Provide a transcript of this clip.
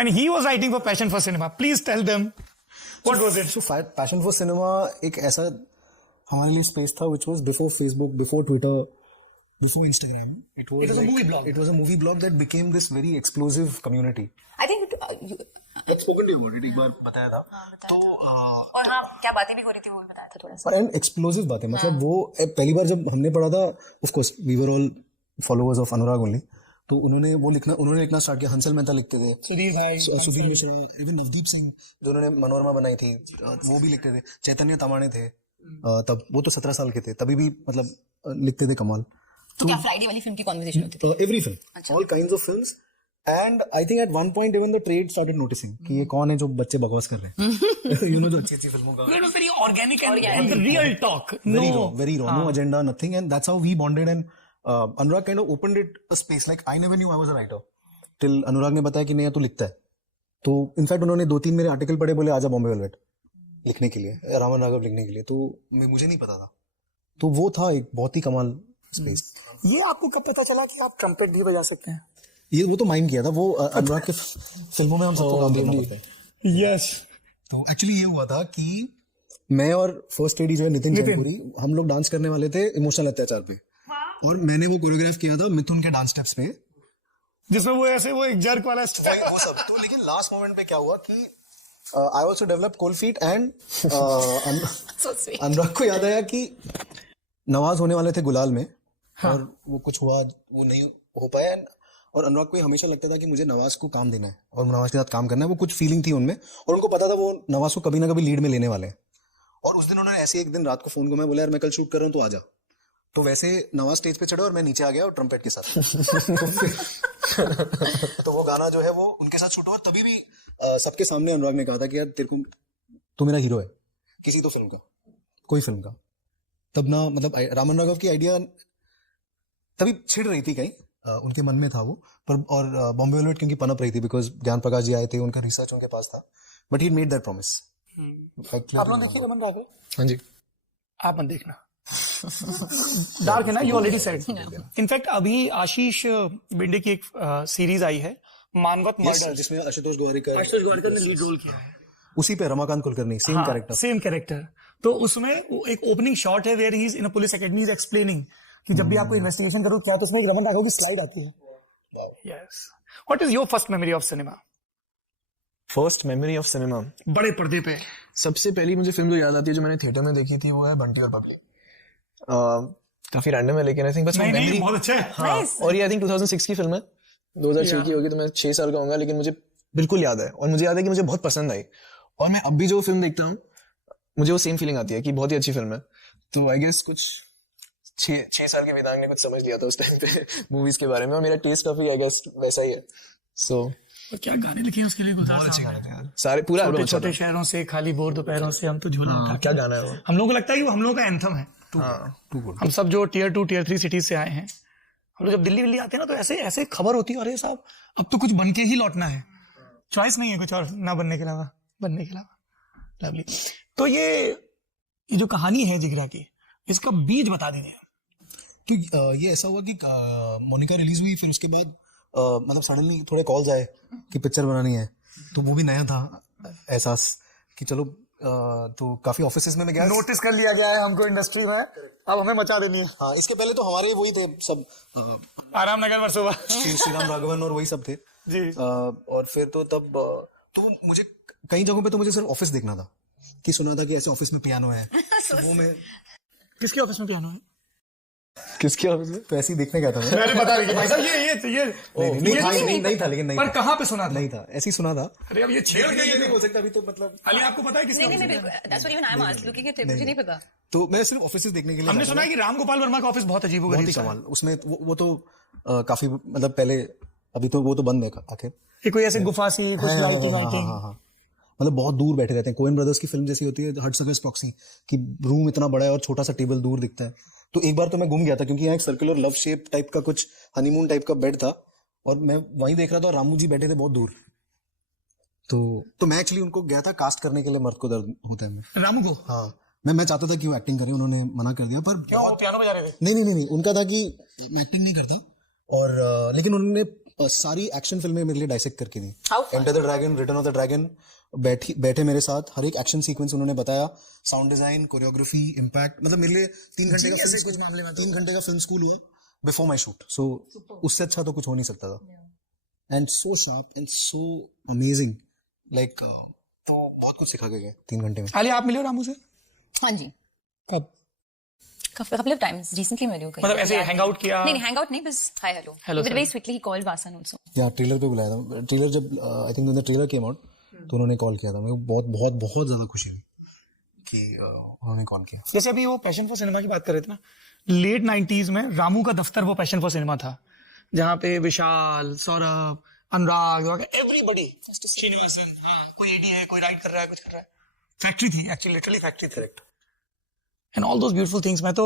And he was writing for Passion for Cinema. Please tell them what was it? So Passion for Cinema एक ऐसा हमारे लिए space था which was before Facebook, before Twitter, before Instagram. It was a movie blog. It was a movie blog that became this very explosive community. I think I've spoken to you about it. एक बार बताया था. तो और हाँ क्या बातें भी हो रही थी वो भी बताया था थोड़ा सा. and explosive बातें मतलब वो पहली बार जब हमने पढ़ा था, of course we were all followers of Anurag only. तो उन्होंने लिखना स्टार्ट किया. हंसल मेहता लिखते थे, सुधीर मिश्रा, इवन नवदीप सिंह जो उन्होंने मनोरमा बनाई थी वो भी लिखते थे. चैतन्य तमाणे थे तब, वो तो 17 साल के थे तभी भी मतलब लिखते थे कमाल. तो क्या फ्राइडे वाली फिल्म की कॉन्वर्सेशन होती थी? Every film, all kinds of films. And I think at one point even the trade started noticing कि ये कौन है जो बच्चे बकवास कर रहे हैं. यू नो जो अच्छी फिल्मों का. It was very organic and real talk. Very raw, no agenda, nothing. And that's how we bonded. And Anurag kind of opened it a space. Like I never knew I was a writer till Anurag ने बताया कि नहीं तू लिखता है. तो in fact उन्होंने 2-3 मेरे आर्टिकल पढ़े, बोले आजा बॉम्बे वेलवेट लिखने के लिए, रामन राघव लिखने के लिए. तो मुझे नहीं पता था. तो वो था एक बहुत ही कमाल स्पेस. ये आपको कब पता चला कि आप ट्रम्पेट भी बजा सकते हैं? ये वो तो माइम किया था. वो अनुराग के फिल्मों में हम सबको काम करना पड़ता है. यस. तो एक्चुअली ये हुआ था कि मैं और फर्स्ट एडी जो है नितिन चंपुरी, हम लोग डांस करने वाले थे इमोशनल अत्याचार पे. और मैंने वो कोरियोग्राफ किया था मिथुन के डांस स्टेप्स पे, जिसमें वो ऐसे वो एक जर्क वाला वो सब. तो लेकिन लास्ट मोमेंट पे क्या हुआ कि I also develop cold feet and Anurag को याद आया कि नवाज होने वाले थे गुलाल में. हाँ. और वो कुछ हुआ, वो नहीं हो पाया. और अनुराग को हमेशा लगता था कि मुझे नवाज को काम देना है और नवाज के साथ काम करना है. वो कुछ फीलिंग थी उनमें और उनको पता था वो नवाज को कभी ना कभी लीड में लेने वाले हैं. और उस दिन उन्होंने ऐसे एक दिन रात को फोन को मैं बोला यार मैं कल शूट कर रहा हूँ तो आजा. तो वैसे नवाज स्टेज पे चढ़े और मैं नीचे आ गया और ट्रम्पेट के साथ. तो वो गाना जो है वो उनके साथ शूट हुआ. तभी भी सबके सामने अनुराग ने कहा था कि यार तेरे को, तू मेरा हीरो है किसी तो फिल्म का, कोई फिल्म का. तब ना मतलब रामन राघव की आइडिया तभी छिड़ रही थी कहीं, उनके मन में था वो. पर और बॉम्बे वेलवेट क्योंकि पनप रही थी बिकॉज ज्ञान प्रकाश जी आए थे, उनका रिसर्च उनके पास था. But he made that promise. आप लोग देखिए रमन राघव. हाँ जी. आप मत देखना. डार्क है ना, यू ऑलरेडी सेड. इनफैक्ट अभी आशीष बिंडे की एक सीरीज आई है मानवत मर्डर, जिसमें आशुतोष गोवारिकर ने लीड रोल किया है. उसी पे रमाकांत कुलकर्णी, सेम कैरेक्टर. तो उसमें वो एक ओपनिंग शॉट है where he is in a police academy, is explaining कि जब भी आपको इन्वेस्टिगेशन करो क्या, तो उसमें एक रमन राघव की स्लाइड आती है. Yes. What is your first memory of cinema? First memory of cinema, बड़े पर्दे पे सबसे पहली मुझे फिल्म जो याद आती है जो मैंने थिएटर में देखी थी वो है बंटी और बबली. काफी रैंडम है लेकिन आई थिंक बस नहीं, बहुत अच्छा है. हाँ. और ये आई थिंक 2006 की फिल्म है, 2006 की होगी, तो मैं 6 साल का होऊंगा, लेकिन मुझे बिल्कुल याद है. और मुझे याद है कि मुझे बहुत पसंद आई. और मैं अब भी जो फिल्म देखता हूँ मुझे वो सेम फीलिंग आती है कि बहुत ही अच्छी फिल्म है. तो आई गेस कुछ 6 साल के वेदांग ने कुछ समझ लिया था उस टाइम पे मूवीज के बारे में, और मेरा टेस्ट काफी आई गेस वैसा ही है. सो क्या गाने लिखे हैं उसके लिए, बहुत अच्छे गाने थे सारे, पूरा छोटे छोटे शहरों से खाली बोर दोपहरों से हम तो झूला उठा. क्या गाना है वो, हम लोगों को लगता है कि वो हम लोगों का एंथम है. हम सब जो टियर 2 टियर 3 सिटीज से आए हैं, हम लोग जब दिल्ली आते हैं ना तो ऐसे खबर होती है, अरे साहब अब तो कुछ बन के ही लौटना है, चॉइस नहीं है कुछ और ना बनने के अलावा. लवली. तो ये जो कहानी है जिगरा की, इसका बीज बता दीजिए. तो ये ऐसा हुआ कि मोनिका रिलीज हुई, फिर उसके बाद मतलब सडनली थोड़े कॉल्स आए कि पिक्चर बनानी है. तो वो भी नया था एहसास कि चलो, तो काफी ऑफिसेज में गया, नोटिस कर लिया गया है हमको इंडस्ट्री में, अब हमें मचा देनी है. हाँ, इसके पहले तो हमारे वही थे सब, आराम नगर वर्सोवा, श्री राम राघवन और वही सब थे जी. और फिर तो तब तो मुझे कई जगहों पे तो मुझे सिर्फ ऑफिस देखना था कि सुना था कि ऐसे ऑफिस में पियानो है. वो मैं किसके ऑफिस में पियानो है? किसके ऑफिस में? तो ऐसे ही देखने गया था मैं. मैंने बता रही भाई साहब ये नहीं था लेकिन नहीं पर कहाँ पे सुना था? नहीं था, ऐसे ही सुना था. अरे अब ये छेड़ के ये नहीं हो सकता अभी तो, मतलब अली आपको पता है किसका? नहीं, that's what even I'm asking, क्योंकि मुझे नहीं पता. तो मैं सिर्फ ऑफिसेज देखने के लिए. हमने सुना है कि राम गोपाल वर्मा का ऑफिस बहुत अजीब बहुत ही कमाल. उसमें वो तो काफी मतलब पहले, अभी तो वो तो बंद है आखिर. कोई ऐसे गुफा सी कुछ लाइटिंग, मतलब बहुत दूर बैठे रहते हैं. कोएन ब्रदर्स की फिल्म जैसी होती है हडसगर्स प्रॉक्सी कि रूम इतना बड़ा है और छोटा सा टेबल दूर दिखता है. तो एक बार तो मैं घूम गया था क्योंकि यहाँ एक सर्कुलर लव शेप टाइप का कुछ हनीमून टाइप का बेड था और मैं वहीं देख रहा था, रामू जी बैठे थे बहुत दूर. तो मैं एक्चुअली उनको गया था कास्ट करने के लिए. मर्द को दर्द होता है रामू को. हाँ, मैं चाहता था कि वो एक्टिंग करे, उन्होंने मना कर दिया. पर क्यों, वो पियानो बजा रहे थे? नहीं, उनका था कि मैं एक्टिंग नहीं करता. और लेकिन उन्होंने सारी एक्शन फिल्में मेरे लिए डाइसेक्ट करके दी। How fun? Enter the dragon, return of the dragon, बैठे मेरे साथ, हर एक एक्शन सीक्वेंस उन्होंने बताया, साउंड डिजाइन, कोरियोग्राफी, इम्पैक्ट, मतलब मेरे लिए 3 घंटे का फिल्म, कुछ मामले में 3 घंटे का फिल्म स्कूल हुआ बिफोर माई शूट। सो उससे अच्छा तो कुछ हो नहीं सकता था। And so sharp and so amazing, like तो बहुत कुछ सिखा के गए 3 घंटे में। आलिया, आप मिले हो रामू से हाँ जी, कब? couple of times recently मिली हूँ कहीं। मतलब ऐसे हैंग आउट किया? नहीं हैंग आउट नहीं, बस hi hello. Hello, But sir. very sweetly he called Vasan also। या ट्रेलर पे बुलाया था। ट्रेलर जब I think the trailer came out तो उन्होंने कॉल किया था। मेरे को बहुत बहुत बहुत ज्यादा खुशी हुई कि उन्होंने कॉल किया। जैसे अभी वो पैशन फॉर सिनेमा की बात कर रहे थे ना, लेट 90s में रामू का दफ्तर वो पैशन फॉर सिनेमा था, जहाँ पे विशाल, सौरभ, अनुराग, एवरीबॉडी, श्रीनिवासन, कोई एडी है, कोई राइट कर रहा है, कुछ कर रहा है, फैक्ट्री थी एक्चुअली, लिटरली फैक्ट्री थी। And all those beautiful things. मैं तो